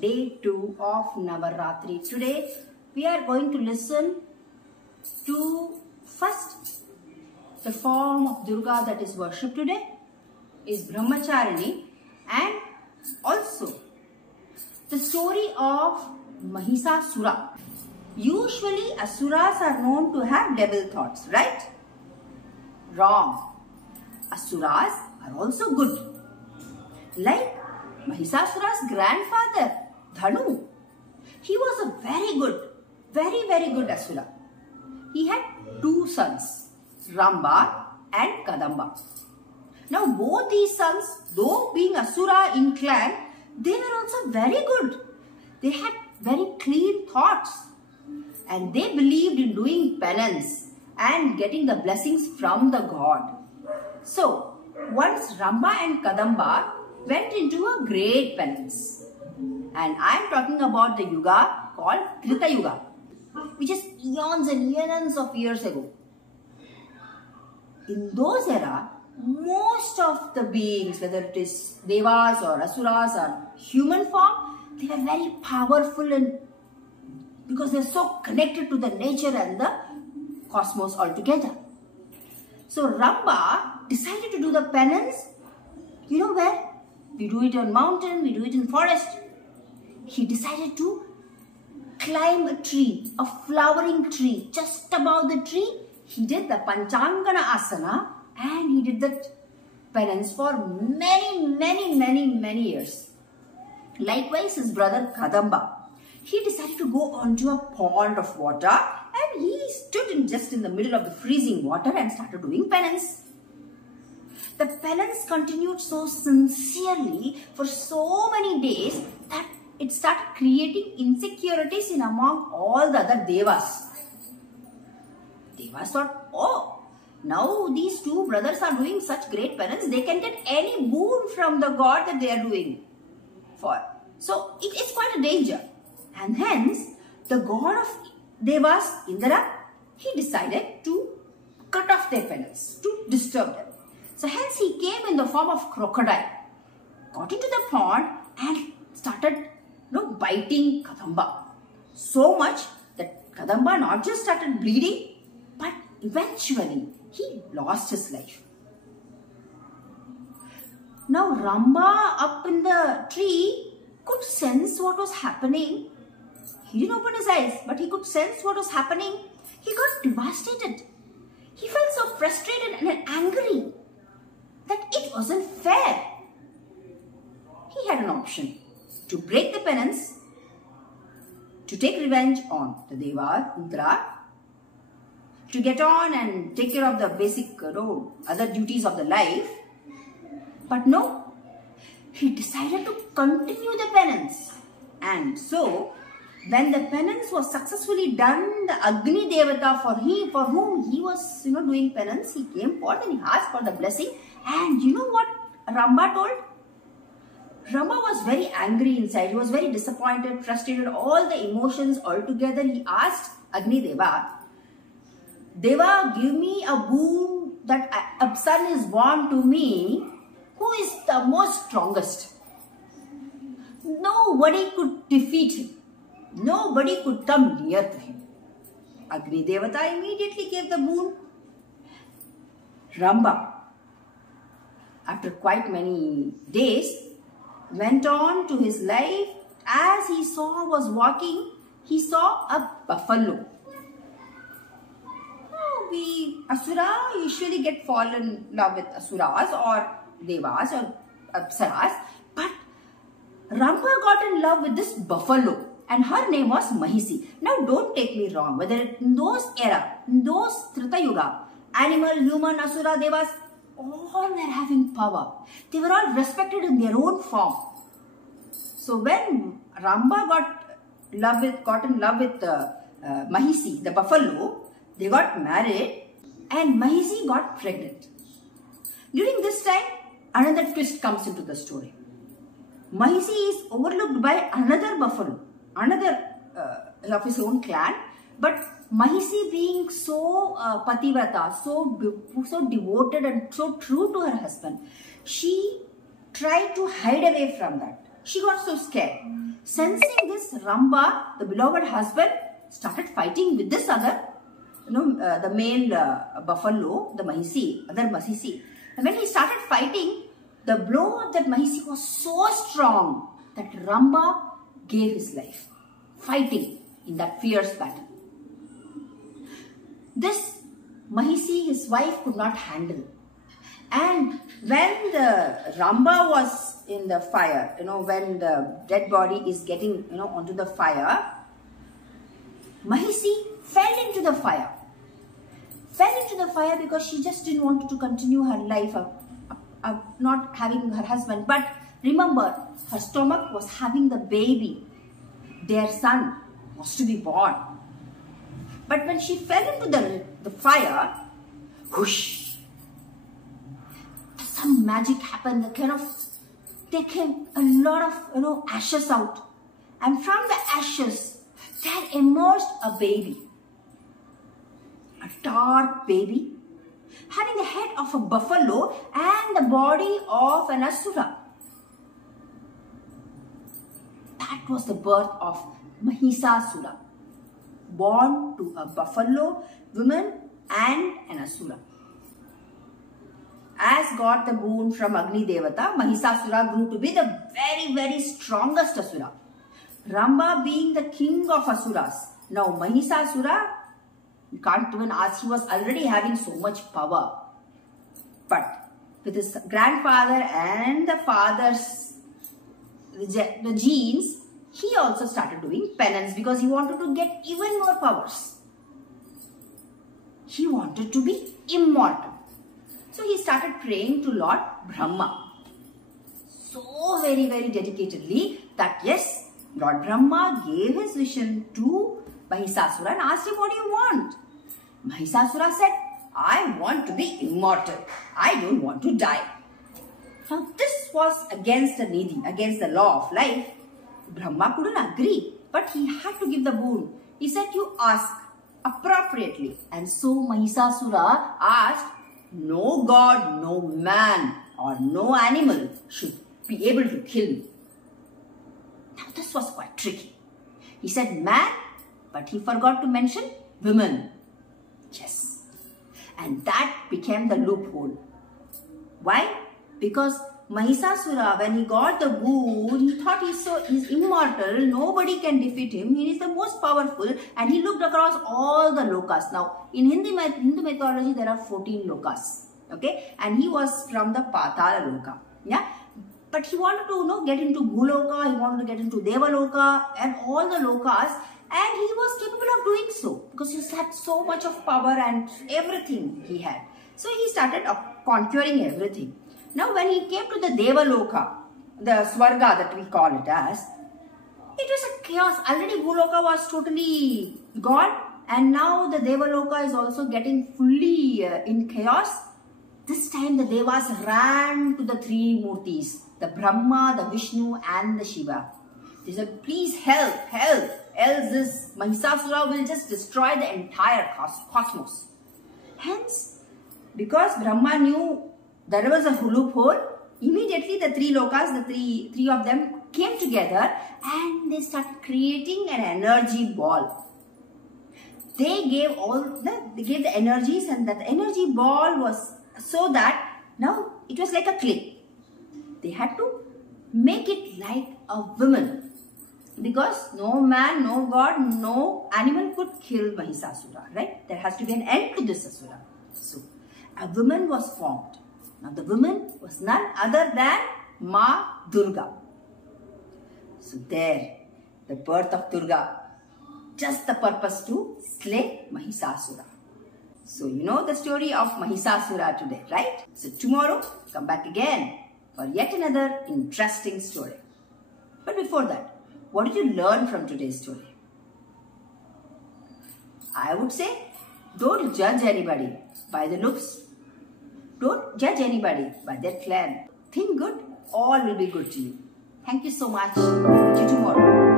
day 2 of Navathri. Today we are going to listen to first the form of Durga that is worshipped today is Brahmacharini, and also the story of MAHISASURA. Usually asuras are known to have devil thoughts, right? Wrong. Asuras are also good. Like Mahisasura's grandfather, Dhanu. He was a very good Asura. He had 2 sons, Ramba and Kadamba. Now both these sons, though being Asura in clan, they were also very good. They had very clean thoughts and they believed in doing penance and getting the blessings from the god. So once Ramba and Kadamba went into a great penance, and I am talking about the yuga called Trita Yuga, which is eons and eons of years ago. In those era, most of the beings, whether it is devas or asuras or human form, they were very powerful, and because they are so connected to the nature and the cosmos altogether. So Ramba decided to do the penance. You know where? We do it on mountain, we do it in forest. He decided to climb a tree, a flowering tree. Just above the tree, he did the Panchangana Asana and he did that penance for many years. Likewise, his brother Kadamba, he decided to go onto a pond of water and he stood just in the middle of the freezing water and started doing penance. The penance continued so sincerely for so many days that it started creating insecurities in among all the other devas. Devas thought, oh, now these 2 brothers are doing such great penance, they can get any boon from the god that they are doing for. So it's quite a danger. And hence, the god of devas, Indra, he decided to cut off their penance, to disturb them. So hence he came in the form of crocodile, got into the pond and started biting Kadamba. So much that Kadamba not just started bleeding, but eventually he lost his life. Now Ramba up in the tree could sense what was happening. He didn't open his eyes, but he could sense what was happening. He got devastated. He felt so frustrated and angry that it wasn't fair. He had an option to break the penance, to take revenge on the Deva, Indra, to get on and take care of the basic other duties of the life. But no, he decided to continue the penance. And so, when the penance was successfully done, the Agni Devata for whom he was doing penance, he came forth and he asked for the blessing. And you know what Ramba told? Ramba was very angry inside. He was very disappointed, frustrated, all the emotions all together. He asked Agni Deva, Deva, give me a boon that a son is born to me who is the most strongest. Nobody could defeat him. Nobody could come near to him. Agni Devata immediately gave the boon. Ramba, after quite many days, went on to his life. As he was walking, he saw a buffalo. We Asura usually fall in love with Asuras or Devas or Apsaras, but Ramba got in love with this buffalo and her name was Mahisi. Now don't take me wrong, whether in those era, in those Trita Yuga, animal, human, Asura, Devas, all were having power. They were all respected in their own form. So when Ramba got in love with Mahisi, the buffalo, they got married and Mahisi got pregnant. During this time, another twist comes into the story. Mahisi is overlooked by another buffalo, another of his own clan, but Mahisi being so pativrata, so devoted and so true to her husband, she tried to hide away from that. She got so scared. Sensing this, Ramba, the beloved husband, started fighting with this other, the male buffalo, the other Mahisi. And when he started fighting, the blow of that Mahisi was so strong that Ramba gave his life, fighting in that fierce battle. This Mahisi, his wife, could not handle. And when the Ramba was in the fire, when the dead body is getting, onto the fire, Mahisi fell into the fire. Fell into the fire because she just didn't want to continue her life of not having her husband. But remember, her stomach was having the baby. Their son was to be born. But when she fell into the fire, whoosh, some magic happened. There came a lot of, ashes out. And from the ashes, there emerged a baby. A dark baby, having the head of a buffalo and the body of an asura. That was the birth of MAHISASURA, born to a buffalo woman and an asura. As got the boon from Agni Devata, MAHISASURA grew to be the very, very strongest asura. Ramba being the king of asuras. Now MAHISASURA, you can't even ask, he was already having so much power. But with his grandfather and the father's the genes, he also started doing penance because he wanted to get even more powers. He wanted to be immortal. So he started praying to Lord Brahma. So very, very dedicatedly that yes, Lord Brahma gave his vision to MAHISASURA and asked him, what do you want? MAHISASURA said, I want to be immortal. I don't want to die. Now this was against the needy, against the law of life. Brahma couldn't agree, but he had to give the boon. He said, you ask appropriately. And so MAHISASURA asked, no god, no man or no animal should be able to kill me. Now this was quite tricky. He said man, but he forgot to mention women. Yes. And that became the loophole. Why? Because MAHISASURA, when he got the boon, he thought he's immortal, nobody can defeat him, he is the most powerful, and he looked across all the lokas. Now, in Hindu mythology, there are 14 lokas, okay, and he was from the Patala Loka, yeah, but he wanted to get into Bhuloka, he wanted to get into Devaloka, and all the lokas, and he was capable of doing so, because he had so much of power and everything he had. So he started conquering everything. Now when he came to the Devaloka, the Swarga that we call it as, it was a chaos. Already Bhuloka was totally gone, and now the Devaloka is also getting fully in chaos. This time the Devas ran to the three Murtis, the Brahma, the Vishnu and the Shiva. They said, please help, help, else this MAHISASURA will just destroy the entire cosmos. Hence, because Brahma knew there was a loophole, immediately the three lokas, the three of them came together and they started creating an energy ball. They gave the energies, and that energy ball was so that now it was like a clay. They had to make it like a woman, because no man, no god, no animal could kill MAHISASURA, right? There has to be an end to this asura. So a woman was formed. Now the woman was none other than Ma Durga. So there, the birth of Durga, just the purpose to slay MAHISASURA. So you know the story of MAHISASURA today, right? So tomorrow, come back again for yet another interesting story. But before that, what did you learn from today's story? I would say, don't judge anybody by the looks. Don't judge anybody by their clan. Think good, all will be good to you. Thank you so much. See you tomorrow.